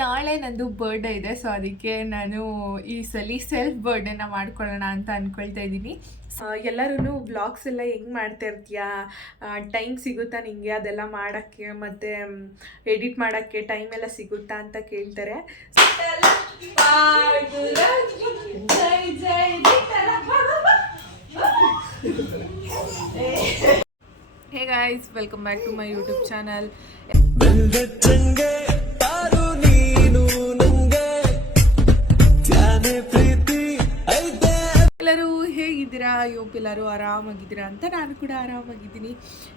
ನಾಳೆ ನಂದು ಬರ್ಡೇ ಇದೆ, ಸೊ ಅದಕ್ಕೆ ನಾನು ಈ ಸಲ ಸೆಲ್ಫ್ ಬರ್ಡೇನ ಮಾಡ್ಕೊಳ್ಳೋಣ ಅಂತ ಅಂದ್ಕೊಳ್ತಾ ಇದ್ದೀನಿ. ಎಲ್ಲರೂ ವ್ಲಾಗ್ಸ್ ಎಲ್ಲ ಹೆಂಗೆ ಮಾಡ್ತಾ ಇರ್ತೀಯಾ, ಟೈಮ್ ಸಿಗುತ್ತಾ ನಿಮಗೆ ಅದೆಲ್ಲ ಮಾಡೋಕ್ಕೆ, ಮತ್ತು ಎಡಿಟ್ ಮಾಡೋಕ್ಕೆ ಟೈಮ್ ಎಲ್ಲ ಸಿಗುತ್ತಾ ಅಂತ ಕೇಳ್ತಾರೆ. Hey guys, welcome back to my YouTube channel. ಎಲ್ಲರೂ ಹೇಗಿದ್ದೀರಾ? ಎಲ್ಲರೂ ಆರಾಮಾಗಿದ್ದೀರಾ ಅಂತ ನಾನು ಕೂಡ ಆರಾಮಾಗಿದ್ದೀನಿ.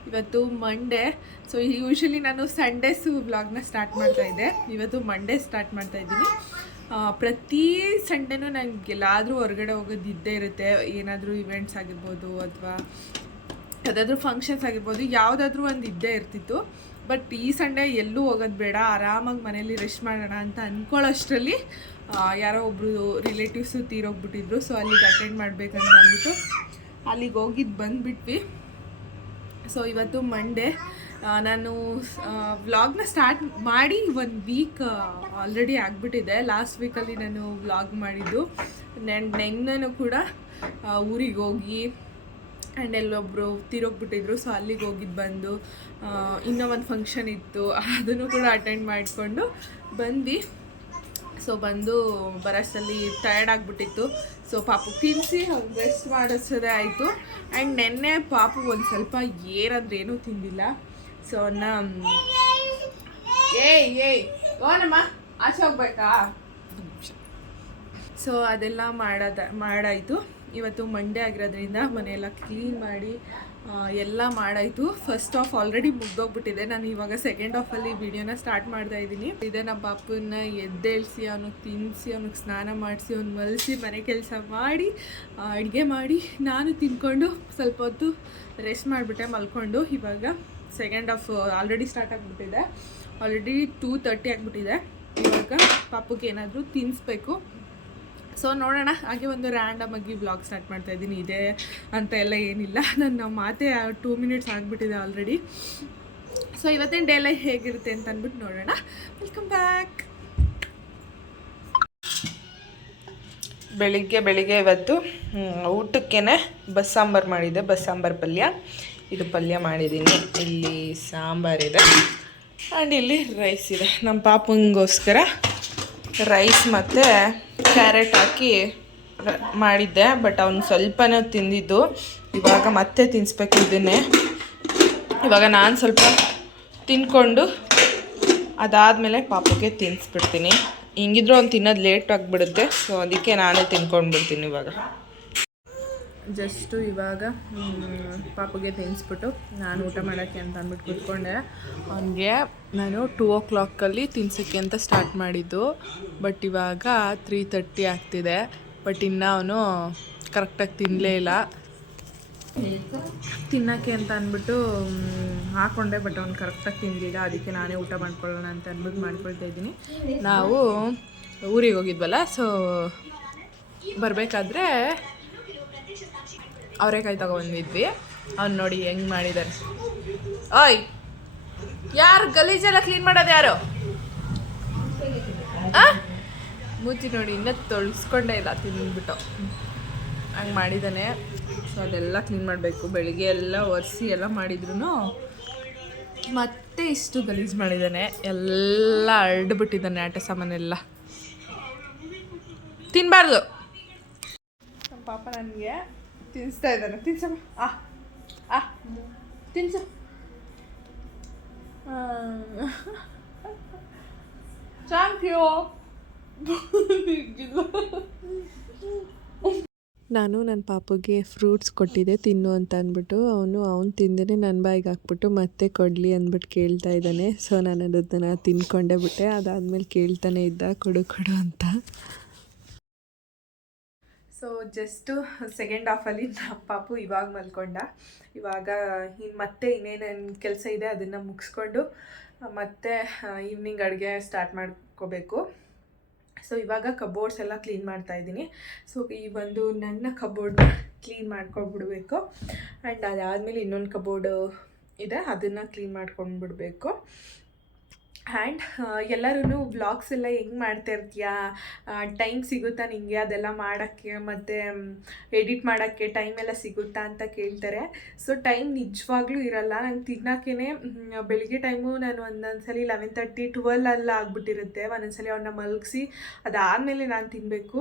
ಇವತ್ತು ಮಂಡೇ, ಸೊ ಯೂಶ್ವಲಿ ನಾನು ಸಂಡೇಸು ವ್ಲಾಗ್ನ ಸ್ಟಾರ್ಟ್ ಮಾಡ್ತಾ ಇದ್ದೆ. ಇವತ್ತು ಮಂಡೇ ಸ್ಟಾರ್ಟ್ ಮಾಡ್ತಾ ಇದ್ದೀನಿ. ಪ್ರತಿ ಸಂಡೇನೂ ನನಗೆ ಎಲ್ಲಾದರೂ ಹೊರಗಡೆ ಹೋಗೋದು ಇದ್ದೇ ಇರುತ್ತೆ. ಏನಾದರೂ ಇವೆಂಟ್ಸ್ ಆಗಿರ್ಬೋದು ಅಥವಾ ಯಾವುದಾದ್ರೂ ಫಂಕ್ಷನ್ಸ್ ಆಗಿರ್ಬೋದು, ಯಾವುದಾದ್ರೂ ಒಂದು ಇದ್ದೇ ಇರ್ತಿತ್ತು. ಬಟ್ ಈ ಸಂಡೇ ಎಲ್ಲೂ ಹೋಗೋದು ಬೇಡ, ಆರಾಮಾಗಿ ಮನೇಲಿ ರೆಸ್ಟ್ ಮಾಡೋಣ ಅಂತ ಅಂದ್ಕೊಳ್ಳೋಷ್ಟರಲ್ಲಿ ಯಾರೋ ಒಬ್ಬರು ರಿಲೇಟಿವ್ಸು ತೀರೋಗ್ಬಿಟ್ಟಿದ್ರು. ಸೊ ಅಲ್ಲಿಗೆ ಅಟೆಂಡ್ ಮಾಡಬೇಕಂತ ಅಂದ್ಬಿಟ್ಟು ಅಲ್ಲಿಗೆ ಹೋಗಿದ್ದು ಬಂದುಬಿಟ್ವಿ. ಸೊ ಇವತ್ತು ಮಂಡೇ. ನಾನು ವ್ಲಾಗ್ನ ಸ್ಟಾರ್ಟ್ ಮಾಡಿ 1 ವೀಕ್ ಆಲ್ರೆಡಿ ಆಗಿಬಿಟ್ಟಿದೆ. ಲಾಸ್ಟ್ ವೀಕಲ್ಲಿ ನಾನು ವ್ಲಾಗ್ ಮಾಡಿದ್ದು. ನೆನ್ನೆನೂ ಕೂಡ ಊರಿಗೆ ಹೋಗಿ ಆ್ಯಂಡ್ ಎಲ್ಲೊಬ್ಬರು ತೀರೋಗ್ಬಿಟ್ಟಿದ್ರು. ಸೊ ಅಲ್ಲಿಗೆ ಹೋಗಿದ್ದು ಬಂದು ಇನ್ನೂ ಒಂದು ಫಂಕ್ಷನ್ ಇತ್ತು, ಅದನ್ನು ಕೂಡ ಅಟೆಂಡ್ ಮಾಡಿಕೊಂಡು ಬಂದು. ಸೊ ಬಂದು ಬರೋಷ್ಟರಲ್ಲಿ ಟಯರ್ಡ್ ಆಗಿಬಿಟ್ಟಿತ್ತು. ಸೊ ಪಾಪು ತಿನ್ನಿಸಿ ಅವ್ನು ರೆಸ್ಟ್ ಮಾಡಿಸೋದೇ ಆಯಿತು. ಆ್ಯಂಡ್ ನೆನ್ನೆ ಪಾಪು ಒಂದು ಸ್ವಲ್ಪ ಏನಂದ್ರೆ ಏನೂ ತಿಂದಿಲ್ಲ. ಸೊ ಓನಮ್ಮ ಆಚೆ ಹೋಗ್ಬೇಕಾ? ಸೊ ಅದೆಲ್ಲ ಮಾಡಾಯಿತು. ಇವತ್ತು ಮಂಡೇ ಆಗಿರೋದ್ರಿಂದ ಮನೆಯೆಲ್ಲ ಕ್ಲೀನ್ ಮಾಡಿ ಎಲ್ಲ ಮಾಡಾಯಿತು. ಫಸ್ಟ್ ಆಫ್ ಆಲ್ರೆಡಿ ಮುಗ್ದೋಗ್ಬಿಟ್ಟಿದೆ. ನಾನು ಇವಾಗ ಸೆಕೆಂಡ್ ಆಫಲ್ಲಿ ವಿಡಿಯೋನ ಸ್ಟಾರ್ಟ್ ಮಾಡ್ತಾ ಇದ್ದೀನಿ. ಇದೇ ನಮ್ಮ ಪಾಪನ್ನ ಎದ್ದೇಳಿಸಿ ಅವನಿಗೆ ತಿನ್ನಿಸಿ ಅವನಿಗೆ ಸ್ನಾನ ಮಾಡಿಸಿ ಅವ್ನು ಮಲಸಿ ಮನೆ ಕೆಲಸ ಮಾಡಿ ಅಡುಗೆ ಮಾಡಿ ನಾನು ತಿನ್ಕೊಂಡು ಸ್ವಲ್ಪ ಹೊತ್ತು ರೆಸ್ಟ್ ಮಾಡಿಬಿಟ್ಟೆ ಮಲ್ಕೊಂಡು. ಇವಾಗ ಸೆಕೆಂಡ್ ಆಫ್ ಆಲ್ರೆಡಿ ಸ್ಟಾರ್ಟ್ ಆಗಿಬಿಟ್ಟಿದೆ. ಆಲ್ರೆಡಿ 2:30 ಆಗಿಬಿಟ್ಟಿದೆ. ಇವಾಗ ಪಾಪುಗೆ ಏನಾದರೂ ತಿನ್ನಿಸ್ಬೇಕು. ಸೊ ನೋಡೋಣ, ಹಾಗೆ ಒಂದು ರ್ಯಾಂಡಮ್ ಆಗಿ ವ್ಲಾಗ್ ಸ್ಟಾರ್ಟ್ ಮಾಡ್ತಾ ಇದ್ದೀನಿ. ಇದೆ ಅಂತ ಎಲ್ಲ ಏನಿಲ್ಲ, ನನ್ನ ಮಾತೇ 2 ಮಿನಿಟ್ಸ್ ಆಗಿಬಿಟ್ಟಿದೆ ಆಲ್ರೆಡಿ. ಸೊ ಇವತ್ತಿನ ಡೇ ಲೈಫ್ ಹೇಗಿರುತ್ತೆ ಅಂತ ಅಂದ್ಬಿಟ್ಟು ನೋಡೋಣ. Welcome back. ಬೆಳಿಗ್ಗೆ ಇವತ್ತು ಊಟಕ್ಕೇ ಬಸ್ಸಾಂಬಾರು ಮಾಡಿದ್ದೆ. ಬಸ್ಸಾಂಬಾರು ಪಲ್ಯ, ಇದು ಪಲ್ಯ ಮಾಡಿದ್ದೀನಿ. ಇಲ್ಲಿ ಸಾಂಬಾರಿದೆ ಆ್ಯಂಡ್ ಇಲ್ಲಿ ರೈಸ್ ಇದೆ. ನಮ್ಮ ಪಾಪಂಗೋಸ್ಕರ ರೈಸ್ ಮತ್ತು ಕ್ಯಾರೆಟ್ ಹಾಕಿ ಮಾಡಿದ್ದೆ. ಬಟ್ ಅವ್ನು ಸ್ವಲ್ಪನೇ ತಿಂದಿದ್ದು. ಇವಾಗ ಮತ್ತೆ ತಿನ್ನಿಸ್ಬೇಕು ಇದನ್ನೇ. ಇವಾಗ ನಾನು ಸ್ವಲ್ಪ ತಿನ್ಕೊಂಡು ಅದಾದಮೇಲೆ ಪಾಪಕ್ಕೆ ತಿನ್ನಿಸ್ಬಿಡ್ತೀನಿ. ಹಿಂಗಿದ್ರೂ ಅವ್ನು ತಿನ್ನೋದು ಲೇಟ್ ಆಗಿಬಿಡುತ್ತೆ. ಸೊ ಅದಕ್ಕೆ ನಾನೇ ತಿನ್ಕೊಂಡ್ಬಿಡ್ತೀನಿ. ಇವಾಗ ಜಸ್ಟು ಇವಾಗ ಪಾಪಗೆ ತಿನ್ನಿಸ್ಬಿಟ್ಟು ನಾನು ಊಟ ಮಾಡೋಕ್ಕೆ ಅಂತ ಅಂದ್ಬಿಟ್ಟು ಕೂತ್ಕೊಂಡೆ. ಅವನಿಗೆ ನಾನು 2 o'clock ತಿನ್ಸೋಕ್ಕೆ ಅಂತ ಸ್ಟಾರ್ಟ್ ಮಾಡಿದ್ದು. ಬಟ್ ಇವಾಗ 3:30 ಆಗ್ತಿದೆ. ಬಟ್ ಇನ್ನೂ ಅವನು ಕರೆಕ್ಟಾಗಿ ತಿನ್ನಲೇ ಇಲ್ಲ. ತಿನ್ನೋಕ್ಕೆ ಅಂತ ಅಂದ್ಬಿಟ್ಟು ಹಾಕ್ಕೊಂಡೆ, ಬಟ್ ಅವ್ನು ಕರೆಕ್ಟಾಗಿ ತಿನ್ನಲಿಲ್ಲ. ಅದಕ್ಕೆ ನಾನೇ ಊಟ ಮಾಡ್ಕೊಳ್ಳೋಣ ಅಂತ ಅಂದ್ಬಿಟ್ಟು ಮಾಡ್ಕೊಳ್ತಾ ಇದ್ದೀನಿ. ನಾವು ಊರಿಗೆ ಹೋಗಿದ್ವಲ್ಲ, ಸೊ ಬರಬೇಕಾದ್ರೆ ಅವರೆಕಾಯಿ ತಗೊಬಂದಿದ್ವಿ. ಅವ್ನು ನೋಡಿ ಹೆಂಗೆ ಮಾಡಿದ್ದಾರೆ. ಓಯ್, ಯಾರು ಗಲೀಜೆಲ್ಲ ಕ್ಲೀನ್ ಮಾಡೋದು ಯಾರು? ಮುಚ್ಚಿ ನೋಡಿ, ಇನ್ನೂ ತೊಳ್ಸ್ಕೊಂಡೇ ಇಲ್ಲ, ತಿಂದ್ಬಿಟ್ಟು ಹಂಗೆ ಮಾಡಿದ್ದಾನೆ. ಸೊ ಅದೆಲ್ಲ ಕ್ಲೀನ್ ಮಾಡಬೇಕು. ಬೆಳಿಗ್ಗೆ ಎಲ್ಲ ಒರೆಸಿ ಎಲ್ಲ ಮಾಡಿದ್ರು ಮತ್ತೆ ಇಷ್ಟು ಗಲೀಜು ಮಾಡಿದ್ದಾನೆ. ಎಲ್ಲ ಹರಡ್ಬಿಟ್ಟಿದ್ದಾನೆ ಆಟ ಸಾಮಾನೆಲ್ಲ. ತಿನ್ನಬಾರ್ದು. ನಮ್ಮ ಪಾಪ ನನಗೆ ತಿನ್ನಿಸ್ತಾ ಇದ್ದಾನೆ. ತಿನ್ಸಮ್ಮ, ತಿನ್ಸು. Thank you. ನಾನು ನನ್ನ ಪಾಪುಗೆ ಫ್ರೂಟ್ಸ್ ಕೊಟ್ಟಿದ್ದೆ ತಿನ್ನು ಅಂತ ಅಂದ್ಬಿಟ್ಟು. ಅವನು ತಿಂದೇ ನನ್ನ ಬಾಯಿಗೆ ಹಾಕ್ಬಿಟ್ಟು ಮತ್ತೆ ಕೊಡಲಿ ಅಂದ್ಬಿಟ್ಟು ಕೇಳ್ತಾ ಇದ್ದಾನೆ. ಸೊ ನಾನು ಅದನ್ನು ತಿನ್ಕೊಂಡೇ ಬಿಟ್ಟೆ. ಅದಾದಮೇಲೆ ಕೇಳ್ತಾನೆ ಇದ್ದ ಕೊಡು ಅಂತ. ಸೊ ಜಸ್ಟು ಸೆಕೆಂಡ್ ಹಾಫಲ್ಲಿ ನಮ್ಮ ಪಾಪು ಇವಾಗ ಮಲ್ಕೊಂಡ. ಇವಾಗ ಮತ್ತೆ ಇನ್ನೇನೇನು ಕೆಲಸ ಇದೆ ಅದನ್ನು ಮುಗಿಸ್ಕೊಂಡು ಮತ್ತೆ ಈವ್ನಿಂಗ್ ಅಡುಗೆ ಸ್ಟಾರ್ಟ್ ಮಾಡ್ಕೋಬೇಕು. ಸೊ ಇವಾಗ ಕಬೋರ್ಡ್ಸ್ ಎಲ್ಲ ಕ್ಲೀನ್ ಮಾಡ್ತಾಯಿದ್ದೀನಿ. ಸೊ ಈ ಒಂದು ನನ್ನ ಕಬೋರ್ಡ್ನ ಕ್ಲೀನ್ ಮಾಡ್ಕೊಂಡ್ಬಿಡ್ಬೇಕು. ಆ್ಯಂಡ್ ಅದಾದಮೇಲೆ ಇನ್ನೊಂದು ಕಬೋರ್ಡು ಇದೆ, ಅದನ್ನು ಕ್ಲೀನ್ ಮಾಡ್ಕೊಂಡ್ಬಿಡ್ಬೇಕು. ಆ್ಯಂಡ್ ಎಲ್ಲರೂ ವ್ಲಾಗ್ಸ್ ಎಲ್ಲ ಹೆಂಗೆ ಮಾಡ್ತಾ ಇರ್ತೀಯಾ, ಟೈಮ್ ಸಿಗುತ್ತಾ ನಿಮಗೆ ಅದೆಲ್ಲ ಮಾಡೋಕ್ಕೆ, ಮತ್ತು ಎಡಿಟ್ ಮಾಡೋಕ್ಕೆ ಟೈಮ್ ಎಲ್ಲ ಸಿಗುತ್ತಾ ಅಂತ ಕೇಳ್ತಾರೆ. ಸೊ ಟೈಮ್ ನಿಜವಾಗ್ಲೂ ಇರಲ್ಲ ನಂಗೆ ತಿನ್ನೋಕ್ಕೇ. ಬೆಳಿಗ್ಗೆ ಟೈಮು ನಾನು ಒಂದೊಂದ್ಸಲಿ 11:30 12 ಆಗಿಬಿಟ್ಟಿರುತ್ತೆ. ಒಂದೊಂದ್ಸಲಿ ಅವನ್ನ ಮಲಗಿಸಿ ಅದಾದಮೇಲೆ ನಾನು ತಿನ್ನಬೇಕು.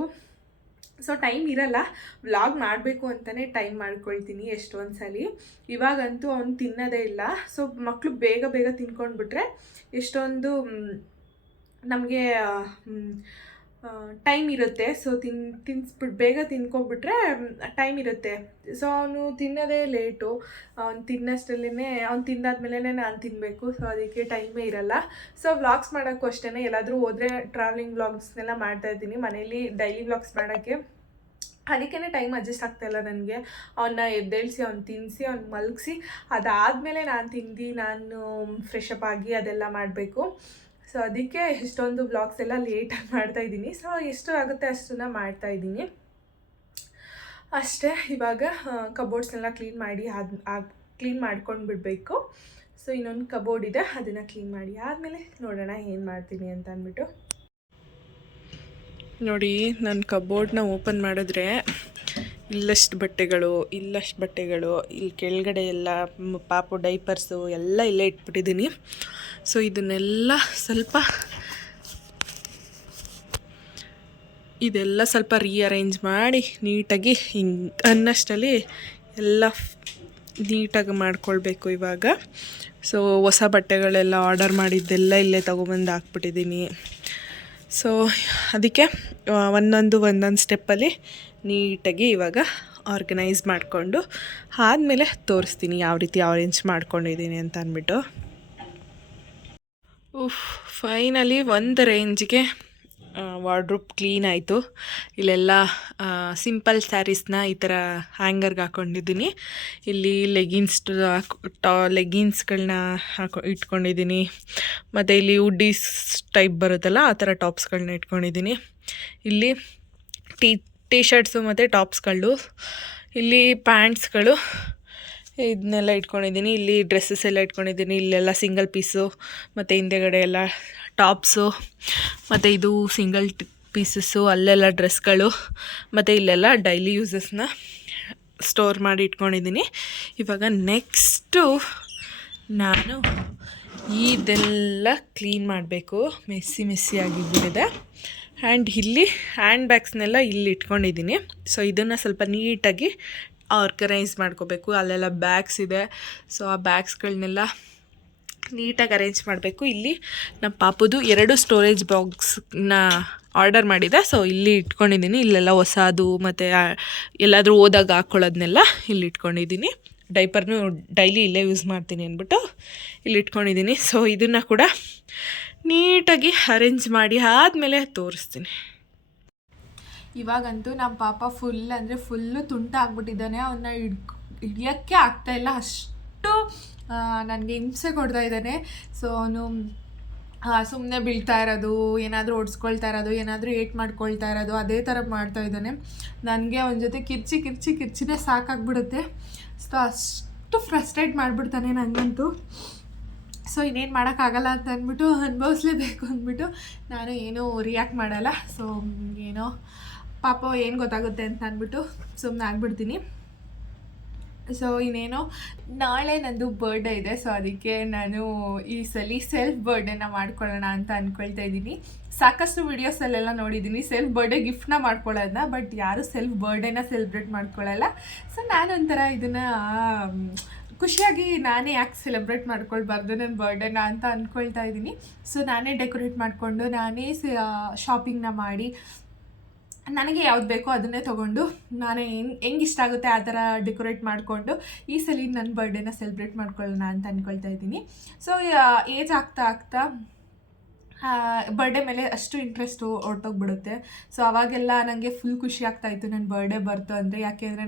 ಸೊ ಟೈಮ್ ಇರಲ್ಲ, ವ್ಲಾಗ್ ಮಾಡಬೇಕು ಅಂತಲೇ ಟೈಮ್ ಮಾಡ್ಕೊಳ್ತೀನಿ ಎಷ್ಟೊಂದು ಸಲ. ಇವಾಗಂತೂ ಅವ್ನು ತಿನ್ನೋದೇ ಇಲ್ಲ. ಸೊ ಮಕ್ಕಳು ಬೇಗ ಬೇಗ ತಿನ್ಕೊಂಡ್ಬಿಟ್ರೆ ನಮಗೆ ಟೈಮ್ ಇರುತ್ತೆ. ಸೊ ತಿನ್ನಿಸ್ಬಿಟ್ಟು ಬೇಗ ತಿನ್ಕೊಬಿಟ್ರೆ ಟೈಮ್ ಇರುತ್ತೆ. ಸೊ ಅವನು ತಿನ್ನೋದೇ ಲೇಟು. ಅವ್ನು ತಿನ್ನೋಷ್ಟರಲ್ಲೇ ಅವ್ನು ತಿಂದಾದ್ಮೇಲೆ ನಾನು ತಿನ್ನಬೇಕು. ಸೊ ಅದಕ್ಕೆ ಟೈಮೇ ಇರಲ್ಲ. ಸೊ ವ್ಲಾಗ್ಸ್ ಮಾಡೋಕ್ಕೂ ಅಷ್ಟೇ, ಎಲ್ಲಾದರೂ ಹೋದರೆ ಟ್ರಾವೆಲಿಂಗ್ ವ್ಲಾಗ್ಸ್ನೆಲ್ಲ ಮಾಡ್ತಾಯಿದ್ದೀನಿ ಮನೇಲಿ ಡೈಲಿ ವ್ಲಾಗ್ಸ್ ಮಾಡೋಕ್ಕೆ. ಅದಕ್ಕೇ ಟೈಮ್ ಅಡ್ಜಸ್ಟ್ ಆಗ್ತಾಯಿಲ್ಲ ನನಗೆ. ಅವನ್ನ ಎದ್ದೇಳಿಸಿ ಅವ್ನು ತಿನ್ನಿಸಿ ಅವ್ನು ಮಲಗಿಸಿ ಅದಾದಮೇಲೆ ನಾನು ಫ್ರೆಶ್ ಅಪ್ ಆಗಿ ಅದೆಲ್ಲ ಮಾಡಬೇಕು. ಸೊ ಅದಕ್ಕೆ ಎಷ್ಟೊಂದು ವ್ಲಾಗ್ಸ್ ಎಲ್ಲ ಲೇಟಾಗಿ ಮಾಡ್ತಾಯಿದ್ದೀನಿ. ಸೊ ಎಷ್ಟು ಆಗುತ್ತೆ ಅಷ್ಟನ್ನು ಮಾಡ್ತಾಯಿದ್ದೀನಿ ಅಷ್ಟೇ. ಇವಾಗ ಕಬೋರ್ಡ್ಸ್ನೆಲ್ಲ ಕ್ಲೀನ್ ಮಾಡ್ಕೊಂಡು ಬಿಡಬೇಕು. ಸೊ ಇನ್ನೊಂದು ಕಬೋರ್ಡ್ ಇದೆ, ಅದನ್ನು ಕ್ಲೀನ್ ಮಾಡಿ ಆದಮೇಲೆ ನೋಡೋಣ ಏನು ಮಾಡ್ತೀನಿ ಅಂತ ಅಂದ್ಬಿಟ್ಟು. ನೋಡಿ, ನನ್ನ ಕಬೋರ್ಡ್ನ ಓಪನ್ ಮಾಡಿದ್ರೆ ಇಲ್ಲಷ್ಟು ಬಟ್ಟೆಗಳು, ಇಲ್ಲಿ ಕೆಳಗಡೆ ಎಲ್ಲ ಪಾಪು ಡೈಪರ್ಸು ಎಲ್ಲ ಇಲ್ಲೇ ಇಟ್ಬಿಟ್ಟಿದ್ದೀನಿ. ಸೊ ಇದೆಲ್ಲ ಸ್ವಲ್ಪ ರೀಅರೇಂಜ್ ಮಾಡಿ ನೀಟಾಗಿ ಹಿಂಗೆ ಅನ್ನಷ್ಟಲ್ಲಿ ಎಲ್ಲ ನೀಟಾಗಿ ಮಾಡ್ಕೊಳ್ಬೇಕು ಇವಾಗ. ಸೊ ಹೊಸ ಬಟ್ಟೆಗಳೆಲ್ಲ ಆರ್ಡರ್ ಮಾಡಿದ್ದೆಲ್ಲ ಇಲ್ಲೇ ತೊಗೊಬಂದು ಹಾಕ್ಬಿಟ್ಟಿದ್ದೀನಿ. ಸೊ ಅದಕ್ಕೆ ಒಂದೊಂದು ಸ್ಟೆಪ್ಪಲ್ಲಿ ನೀಟಾಗಿ ಇವಾಗ ಆರ್ಗನೈಸ್ ಮಾಡಿಕೊಂಡು ಆದಮೇಲೆ ತೋರಿಸ್ತೀನಿ ಯಾವ ರೀತಿ ಅರೇಂಜ್ ಮಾಡ್ಕೊಂಡಿದ್ದೀನಿ ಅಂತ ಅಂದ್ಬಿಟ್ಟು. ಫೈನಲಿ ಒಂದು ರೇಂಜ್ಗೆ ವಾರ್ಡ್ರೋಬ್ ಕ್ಲೀನ್ ಆಯಿತು. ಇಲ್ಲೆಲ್ಲ ಸಿಂಪಲ್ ಸ್ಯಾರೀಸ್ನ ಈ ಥರ ಹ್ಯಾಂಗರ್ಗೆ ಹಾಕ್ಕೊಂಡಿದ್ದೀನಿ. ಇಲ್ಲಿ ಲೆಗಿನ್ಸ್ಗಳನ್ನ ಇಟ್ಕೊಂಡಿದ್ದೀನಿ. ಮತ್ತು ಇಲ್ಲಿ ಉಡ್ಡೀಸ್ ಟೈಪ್ ಬರುತ್ತಲ್ಲ ಆ ಥರ ಟಾಪ್ಸ್ಗಳನ್ನ ಇಟ್ಕೊಂಡಿದ್ದೀನಿ. ಇಲ್ಲಿ ಟೀ ಶರ್ಟ್ಸು ಮತ್ತು ಟಾಪ್ಸ್ಗಳು, ಇಲ್ಲಿ ಪ್ಯಾಂಟ್ಸ್ಗಳು ಇದನ್ನೆಲ್ಲ ಇಟ್ಕೊಂಡಿದ್ದೀನಿ. ಇಲ್ಲಿ ಡ್ರೆಸ್ಸಸ್ ಎಲ್ಲ ಇಟ್ಕೊಂಡಿದ್ದೀನಿ. ಇಲ್ಲೆಲ್ಲ ಸಿಂಗಲ್ ಪೀಸು ಮತ್ತು ಹಿಂದೆಗಡೆ ಎಲ್ಲ ಟಾಪ್ಸು, ಮತ್ತು ಇದು ಸಿಂಗಲ್ ಪೀಸಸ್ಸು, ಅಲ್ಲೆಲ್ಲ ಡ್ರೆಸ್ಗಳು, ಮತ್ತು ಇಲ್ಲೆಲ್ಲ ಡೈಲಿ ಯೂಸಸ್ನ ಸ್ಟೋರ್ ಮಾಡಿ ಇಟ್ಕೊಂಡಿದ್ದೀನಿ. ಇವಾಗ ನೆಕ್ಸ್ಟು ನಾನು ಇದೆಲ್ಲ ಕ್ಲೀನ್ ಮಾಡಬೇಕು. ಮೆಸ್ಸಿ ಆಗಿಬಿಟ್ಟಿದೆ. ಆ್ಯಂಡ್ ಇಲ್ಲಿ ಹ್ಯಾಂಡ್ ಬ್ಯಾಗ್ಸ್ನೆಲ್ಲ ಇಲ್ಲಿ ಇಟ್ಕೊಂಡಿದ್ದೀನಿ. ಸೊ ಇದನ್ನು ಸ್ವಲ್ಪ ನೀಟಾಗಿ ಆರ್ಗನೈಸ್ ಮಾಡ್ಕೋಬೇಕು. ಅಲ್ಲೆಲ್ಲ ಬ್ಯಾಗ್ಸ್ ಇದೆ. ಸೊ ಆ ಬ್ಯಾಗ್ಸ್ಗಳನ್ನೆಲ್ಲ ನೀಟಾಗಿ ಅರೇಂಜ್ ಮಾಡಬೇಕು. ಇಲ್ಲಿ ನಮ್ಮ ಪಾಪುದು 2 ಸ್ಟೋರೇಜ್ ಬಾಕ್ಸ್ನ ಆರ್ಡರ್ ಮಾಡಿದೆ. ಸೊ ಇಲ್ಲಿ ಇಟ್ಕೊಂಡಿದ್ದೀನಿ. ಇಲ್ಲೆಲ್ಲ ಹೊಸದು ಮತ್ತು ಎಲ್ಲಾದರೂ ಹೋದಾಗ ಹಾಕ್ಕೊಳ್ಳೋದನ್ನೆಲ್ಲ ಇಲ್ಲಿ ಇಟ್ಕೊಂಡಿದ್ದೀನಿ. ಡೈಪರ್ನು ಡೈಲಿ ಇಲ್ಲೇ ಯೂಸ್ ಮಾಡ್ತೀನಿ ಅಂದ್ಬಿಟ್ಟು ಇಲ್ಲಿ ಇಟ್ಕೊಂಡಿದ್ದೀನಿ. ಸೊ ಇದನ್ನು ಕೂಡ ನೀಟಾಗಿ ಅರೇಂಜ್ ಮಾಡಿ ಆದಮೇಲೆ ತೋರಿಸ್ತೀನಿ. ಇವಾಗಂತೂ ನಮ್ಮ ಪಾಪ ಫುಲ್ಲು ತುಂಟಾಗ್ಬಿಟ್ಟಿದ್ದಾನೆ. ಅವನ್ನ ಹಿಡಿಯೋಕ್ಕೆ ಆಗ್ತಾಯಿಲ್ಲ, ಅಷ್ಟು ನನಗೆ ಹಿಂಸೆ ಕೊಡ್ತಾ ಇದ್ದಾನೆ. ಸೊ ಅವನು ಸುಮ್ಮನೆ ಬೀಳ್ತಾ ಇರೋದು, ಏನಾದರೂ ಓಡಿಸ್ಕೊಳ್ತಾ ಇರೋದು, ಏನಾದರೂ ಏಟ್ ಮಾಡ್ಕೊಳ್ತಾ ಇರೋದು, ಅದೇ ಥರ ಮಾಡ್ತಾ ಇದ್ದಾನೆ. ನನಗೆ ಅವನ ಜೊತೆ ಕಿರ್ಚಿನೇ ಸಾಕಾಗ್ಬಿಡುತ್ತೆ. ಸೊ ಅಷ್ಟು ಫ್ರಸ್ಟ್ರೇಟ್ ಮಾಡಿಬಿಡ್ತಾನೆ ನನಗಂತೂ. ಸೊ ಇನ್ನೇನು ಮಾಡೋಕ್ಕಾಗಲ್ಲ ಅಂತ ಅಂದ್ಬಿಟ್ಟು ಅನುಭವಿಸ್ಲೇಬೇಕು ಅಂದ್ಬಿಟ್ಟು ನಾನು ಏನೂ ರಿಯಾಕ್ಟ್ ಮಾಡಲ್ಲ. ಸೊ ಏನೋ ಪಾಪ ಏನು ಗೊತ್ತಾಗುತ್ತೆ ಅಂತ ಅಂದ್ಬಿಟ್ಟು ಸುಮ್ಮನೆ ಆಗಿಬಿಡ್ತೀನಿ. ಸೊ ಇನ್ನೇನೋ ನಾಳೆ ನಂದು ಬರ್ಡೇ ಇದೆ. ಸೊ ಅದಕ್ಕೆ ನಾನು ಈ ಸಲ ಸೆಲ್ಫ್ ಬರ್ಡೇನ ಮಾಡ್ಕೊಳ್ಳೋಣ ಅಂತ ಅಂದ್ಕೊಳ್ತಾ ಇದ್ದೀನಿ. ಸಾಕಷ್ಟು ವೀಡಿಯೋಸಲ್ಲೆಲ್ಲ ನೋಡಿದ್ದೀನಿ ಸೆಲ್ಫ್ ಬರ್ಡೇ ಗಿಫ್ಟ್ನ ಮಾಡ್ಕೊಳ್ಳೋದನ್ನ, ಬಟ್ ಯಾರೂ ಸೆಲ್ಫ್ ಬರ್ಡೇನ ಸೆಲೆಬ್ರೇಟ್ ಮಾಡ್ಕೊಳ್ಳಲ್ಲ. ಸೊ ನಾನೊಂಥರ ಇದನ್ನು ಖುಷಿಯಾಗಿ ನಾನೇ ಯಾಕೆ ಸೆಲೆಬ್ರೇಟ್ ಮಾಡ್ಕೊಳ್ಬಾರ್ದು ನನ್ನ ಬರ್ಡೇನ ಅಂತ ಅಂದ್ಕೊಳ್ತಾ ಇದ್ದೀನಿ. ಸೊ ನಾನೇ ಡೆಕೋರೇಟ್ ಮಾಡಿಕೊಂಡು, ನಾನೇ ಶಾಪಿಂಗ್ನ ಮಾಡಿ, ನನಗೆ ಯಾವ್ದು ಬೇಕೋ ಅದನ್ನೇ ತೊಗೊಂಡು ನಾನೇ ಹೆಂಗೆ ಇಷ್ಟ ಆಗುತ್ತೆ ಆ ಥರ ಡೆಕೋರೇಟ್ ಮಾಡಿಕೊಂಡು ಈ ಸಲ ನನ್ನ ಬರ್ಡೇನ ಸೆಲೆಬ್ರೇಟ್ ಮಾಡ್ಕೊಳ್ಳೋಣ ಅಂತ ಅಂದ್ಕೊಳ್ತಾ ಇದ್ದೀನಿ. ಸೊ ಏಜ್ ಆಗ್ತಾ ಬರ್ಡೇ ಮೇಲೆ ಅಷ್ಟು ಇಂಟ್ರೆಸ್ಟು ಹೊರಟೋಗ್ಬಿಡುತ್ತೆ. ಸೊ ಅವಾಗೆಲ್ಲ ನನಗೆ ಫುಲ್ ಖುಷಿ ಆಗ್ತಾಯಿತ್ತು ನನ್ನ ಬರ್ಡೇ ಬರ್ತು ಅಂದರೆ. ಯಾಕೆಂದರೆ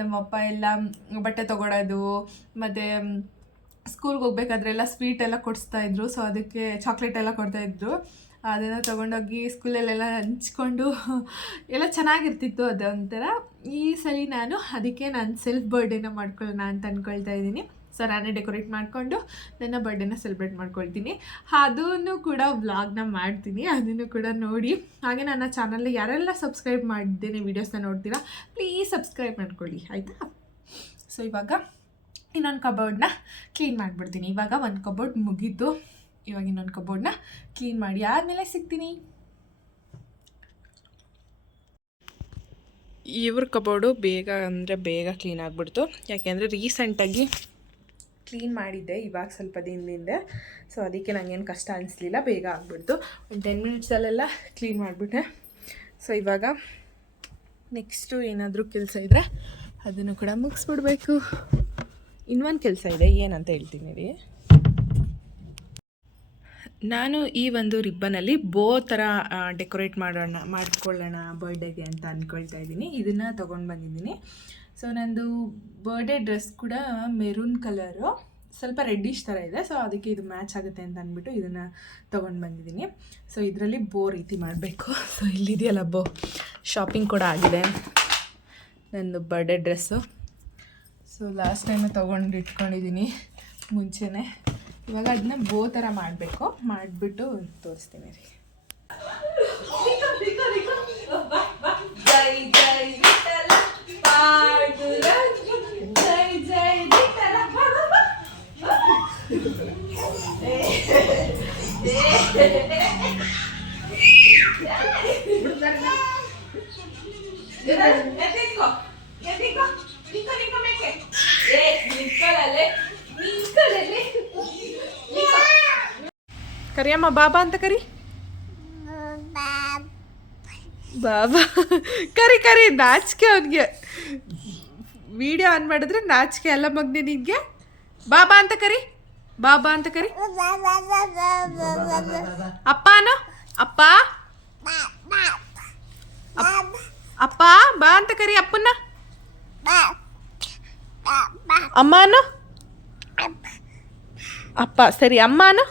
ನಮ್ಮಪ್ಪ ಎಲ್ಲ ಬಟ್ಟೆ ತೊಗೊಳೋದು, ಮತ್ತು ಸ್ಕೂಲ್ಗೆ ಹೋಗ್ಬೇಕಾದ್ರೆಲ್ಲ ಸ್ವೀಟ್ ಎಲ್ಲ ಕೊಡಿಸ್ತಾಯಿದ್ರು. ಸೊ ಅದಕ್ಕೆ ಚಾಕ್ಲೇಟ್ ಎಲ್ಲ ಕೊಡ್ತಾಯಿದ್ರು. ಅದನ್ನು ತೊಗೊಂಡೋಗಿ ಸ್ಕೂಲಲ್ಲೆಲ್ಲ ಹಂಚ್ಕೊಂಡು ಎಲ್ಲ ಚೆನ್ನಾಗಿರ್ತಿತ್ತು. ಅದೊಂಥರ ಈ ಸಲ ಅದಕ್ಕೆ ನಾನು ಸೆಲ್ಫ್ ಬರ್ಡೇನ ಮಾಡ್ಕೊಳ್ಳೋಣ ಅಂತ ಅಂದ್ಕೊಳ್ತಾ ಇದ್ದೀನಿ. ಸೊ ನಾನೇ ಡೆಕೋರೇಟ್ ಮಾಡಿಕೊಂಡು ನನ್ನ ಬರ್ಡೇನ ಸೆಲೆಬ್ರೇಟ್ ಮಾಡ್ಕೊಳ್ತೀನಿ. ಅದನ್ನು ಕೂಡ ವ್ಲಾಗ್ನ ಮಾಡ್ತೀನಿ, ಅದನ್ನು ಕೂಡ ನೋಡಿ. ಹಾಗೆ ನನ್ನ ಚಾನಲ್ನ ಯಾರೆಲ್ಲ ಸಬ್ಸ್ಕ್ರೈಬ್ ಮಾಡಿದ್ದೇನೆ ವೀಡಿಯೋಸ್ನ ನೋಡ್ತೀರಾ, ಪ್ಲೀಸ್ ಸಬ್ಸ್ಕ್ರೈಬ್ ಮಾಡ್ಕೊಳ್ಳಿ ಆಯಿತಾ. ಸೊ ಇವಾಗ ಇನ್ನೊಂದು ಕಬೋರ್ಡ್ನ ಕ್ಲೀನ್ ಮಾಡಿಬಿಡ್ತೀನಿ. ಇವಾಗ ಒಂದು ಕಬೋರ್ಡ್ ಮುಗೀತು, ಇವಾಗ ಇನ್ನೊಂದು ಕಬೋರ್ಡ್ನ ಕ್ಲೀನ್ ಮಾಡಿ ಆದಮೇಲೆ ಸಿಗ್ತೀನಿ. ಇವ್ರ ಕಬೋರ್ಡು ಬೇಗ ಕ್ಲೀನ್ ಆಗಿಬಿಡ್ತು, ಯಾಕೆಂದರೆ ರೀಸೆಂಟಾಗಿ ಕ್ಲೀನ್ ಮಾಡಿದ್ದೆ ಇವಾಗ ಸ್ವಲ್ಪ ದಿನದಿಂದ. ಸೊ ಅದಕ್ಕೆ ನನಗೇನು ಕಷ್ಟ ಅನಿಸ್ಲಿಲ್ಲ, ಬೇಗ ಆಗಿಬಿಡ್ತು. ಒಂದು 10 ಮಿನಿಟ್ಸಲ್ಲೆಲ್ಲ ಕ್ಲೀನ್ ಮಾಡಿಬಿಟ್ಟೆ. ಸೊ ಇವಾಗ ನೆಕ್ಸ್ಟು ಏನಾದರೂ ಕೆಲಸ ಇದ್ದರೆ ಅದನ್ನು ಕೂಡ ಮುಗಿಸ್ಬಿಡ್ಬೇಕು. ಇನ್ನೊಂದು ಕೆಲಸ ಇದೆ, ಏನಂತ ಹೇಳ್ತೀನಿ ರೀ. ನಾನು ಈ ಒಂದು ರಿಬ್ಬನಲ್ಲಿ ಬೋ ಥರ ಡೆಕೋರೇಟ್ ಮಾಡ್ಕೊಳ್ಳೋಣ ಬರ್ಡೇಗೆ ಅಂತ ಅಂದ್ಕೊಳ್ತಾ ಇದ್ದೀನಿ. ಇದನ್ನು ತೊಗೊಂಡು ಬಂದಿದ್ದೀನಿ. ಸೊ ನಂದು ಬರ್ಡೇ ಡ್ರೆಸ್ ಕೂಡ ಮೆರೂನ್ ಕಲರು, ಸ್ವಲ್ಪ ರೆಡ್ಡಿಶ್ ಥರ ಇದೆ. ಸೊ ಅದಕ್ಕೆ ಇದು ಮ್ಯಾಚ್ ಆಗುತ್ತೆ ಅಂತ ಅಂದ್ಬಿಟ್ಟು ಇದನ್ನು ತೊಗೊಂಡು ಬಂದಿದ್ದೀನಿ. ಸೊ ಇದರಲ್ಲಿ ಬೋ ರೀತಿ ಮಾಡಬೇಕು. ಸೊ ಇಲ್ಲಿದೆಯಲ್ಲ ಬೋ, ಶಾಪಿಂಗ್ ಕೂಡ ಆಗಿದೆ ನಂದು ಬರ್ಡೇ ಡ್ರೆಸ್ಸು. ಸೊ ಲಾಸ್ಟ್ ಟೈಮೇ ತೊಗೊಂಡು ಇಟ್ಕೊಂಡಿದ್ದೀನಿ ಮುಂಚೆನೇ. ಇವಾಗ ಅದನ್ನ ಬೋ ಥರ ಮಾಡಬೇಕು, ಮಾಡಿಬಿಟ್ಟು ತೋರಿಸ್ತೀನಿ ರೀ. ಕರಿಯಮ್ಮ ಬಾಬಾ ಅಂತ ಕರಿ, ಬಾಬಾ ಕರಿ ನಾಚಿಕೆ ಅವನಿಗೆ. ವಿಡಿಯೋ ಆನ್ ಮಾಡಿದ್ರೆ ನಾಚಿಕೆ ಅಲ್ಲ ಮಗ್ನೆ ನಿನ್ಗೆ. ಬಾಬಾ ಅಂತ ಕರಿ, ಬಾಬಾ ಅಂತ ಕರಿ. ಅಪ್ಪನೋ ಅಪ್ಪ, ಅಪ್ಪ ಬಾ ಅಂತ ಕರಿ ಅಪ್ಪನ. ಅಮ್ಮನೋ ಅಪ್ಪ, ಸರಿ ಅಮ್ಮನೋ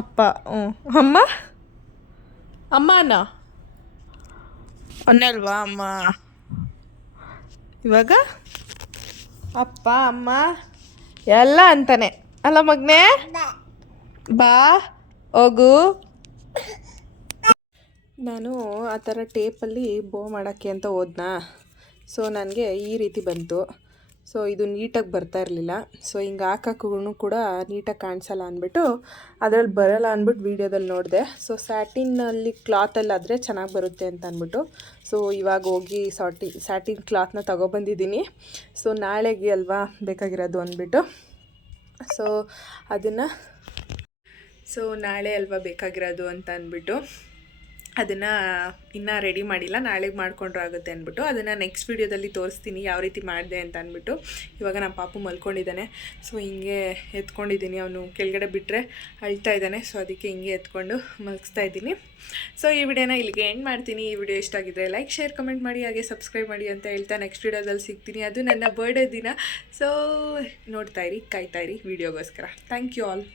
ಅಪ್ಪ. ಅಮ್ಮ ಅಮ್ಮನ ಅನ್ನಲ್ವಾ ಅಮ್ಮ. ಇವಾಗ ಅಪ್ಪ ಅಮ್ಮ ಎಲ್ಲ ಅಂತಾನೆ ಅಲ್ಲ ಮಗ್ನೆ. ಬಾ ಹೋಗು. ನಾನು ಆ ಥರ ಟೇಪಲ್ಲಿ ಬೋ ಮಾಡೋಕ್ಕೆ ಅಂತ ಹೋದ್ನಾ. ಸೊ ನನಗೆ ಈ ರೀತಿ ಬಂತು. ಸೊ ಇದು ನೀಟಾಗಿ ಬರ್ತಾ ಇರಲಿಲ್ಲ. ಸೊ ಹಿಂಗೆ ಹಾಕೋಕ್ಕೂ ಕೂಡ ನೀಟಾಗಿ ಕಾಣಿಸಲ್ಲ ಅಂದ್ಬಿಟ್ಟು ಅದರಲ್ಲಿ ಬರೋಲ್ಲ ಅಂದ್ಬಿಟ್ಟು ವೀಡಿಯೋದಲ್ಲಿ ನೋಡಿದೆ. ಸೊ ಸ್ಯಾಟಿನಲ್ಲಿ ಕ್ಲಾತಲ್ಲಾದರೆ ಚೆನ್ನಾಗಿ ಬರುತ್ತೆ ಅಂತ ಅಂದ್ಬಿಟ್ಟು ಸೊ ಇವಾಗ ಹೋಗಿ ಸ್ಯಾಟಿನ್ ಕ್ಲಾತ್ನ ತೊಗೊಬಂದಿದ್ದೀನಿ. ಸೊ ನಾಳೆಗೆ ಅಲ್ವಾ ಬೇಕಾಗಿರೋದು ಅಂದ್ಬಿಟ್ಟು ನಾಳೆ ಅಲ್ವಾ ಬೇಕಾಗಿರೋದು ಅಂತ ಅಂದ್ಬಿಟ್ಟು ಅದನ್ನು ಇನ್ನೂ ರೆಡಿ ಮಾಡಿಲ್ಲ, ನಾಳೆಗೆ ಮಾಡಿಕೊಂಡ್ರು ಆಗುತ್ತೆ ಅಂದ್ಬಿಟ್ಟು ಅದನ್ನು ನೆಕ್ಸ್ಟ್ ವೀಡಿಯೋದಲ್ಲಿ ತೋರಿಸ್ತೀನಿ ಯಾವ ರೀತಿ ಮಾಡಿದೆ ಅಂತ ಅಂದ್ಬಿಟ್ಟು. ಇವಾಗ ನಮ್ಮ ಪಾಪು ಮಲ್ಕೊಂಡಿದ್ದಾನೆ. ಸೊ ಹಿಂಗೆ ಎತ್ಕೊಂಡಿದ್ದೀನಿ, ಅವನು ಕೆಳಗಡೆ ಬಿಟ್ಟರೆ ಅಳ್ತಾ ಇದ್ದಾನೆ. ಸೊ ಅದಕ್ಕೆ ಹಿಂಗೆ ಎತ್ಕೊಂಡು ಮಲಗಿಸ್ತಾ ಇದ್ದೀನಿ. ಸೊ ಈ ವಿಡಿಯೋನ ಇಲ್ಲಿಗೆ ಎಂಡ್ ಮಾಡ್ತೀನಿ. ಈ ವಿಡಿಯೋ ಇಷ್ಟ ಆಗಿದ್ದರೆ ಲೈಕ್, ಶೇರ್, ಕಮೆಂಟ್ ಮಾಡಿ, ಹಾಗೆ ಸಬ್ಸ್ಕ್ರೈಬ್ ಮಾಡಿ ಅಂತ ಹೇಳ್ತಾ ನೆಕ್ಸ್ಟ್ ವೀಡಿಯೋದಲ್ಲಿ ಸಿಗ್ತೀನಿ. ಅದು ನನ್ನ ಬರ್ಡೇ ದಿನ. ಸೊ ನೋಡ್ತಾಯಿರಿ, ಕಾಯ್ತಾಯಿರಿ ವಿಡಿಯೋಗೋಸ್ಕರ. Thank you all.